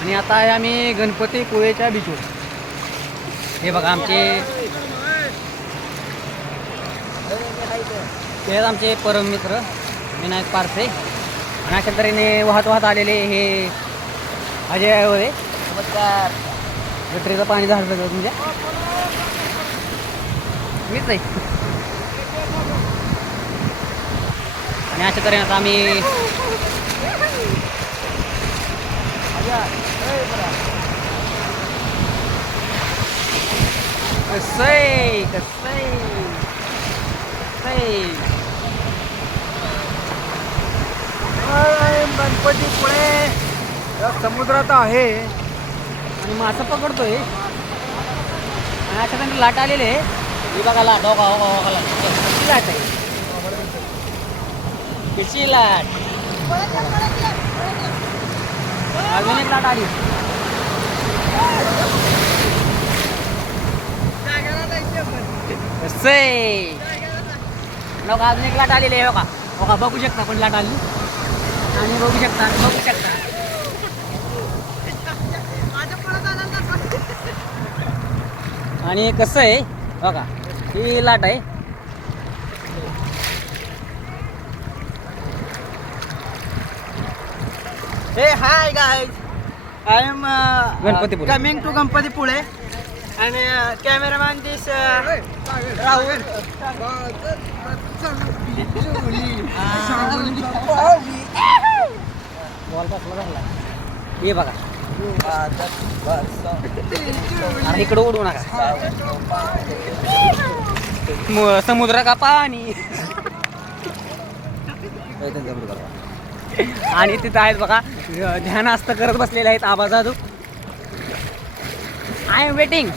आणि आता आहे आम्ही गणपतीपुळेच्या बीचवर. हे बघा आमचे हे आहेत आमचे परम मित्र विनायक पारसे आणि अशा तऱ्हेने वाहत वाहत आलेले हे अजय होते. नमस्कार. गटरीचं पाणी झालं तुमच्या मीच आहे. आणि अशा तऱ्हेने आता आम्ही कसंय गणपतीपुळे समुद्रात आहे आणि मासा पकडतोय आणि अशा तऱ्हेने लाट आलेले आहे. ही बघा लाट हो का लाट कशी लाट आहे कशी लाट. अजून एक लाट आली. कसंय नका अजून एक लाट आलेली आहे. हो का बघू शकता पण लाट आली आणि बघू शकता. आणि कसं आहे बघा ही लाट आहे. Hey, hi guys. I am Ganpatipule. coming to Ganpatipule and cameraman this Rahul. हे बघा आणि इकडं उडू नका. समुद्र का पाणी. आणि तिथं आहेत बघा ध्यानास्त करत बसलेले आहेत Aba Jadhav. I am waiting.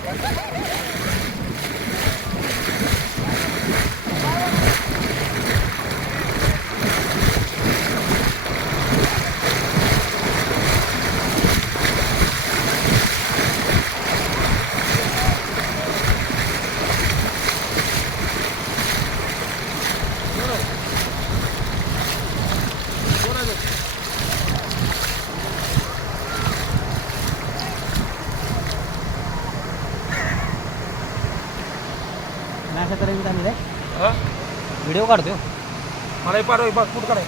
अशा तऱ्हेने चाललेलं आहे. व्हिडिओ काढतो मला पाठव पासपोर्ट काढाय.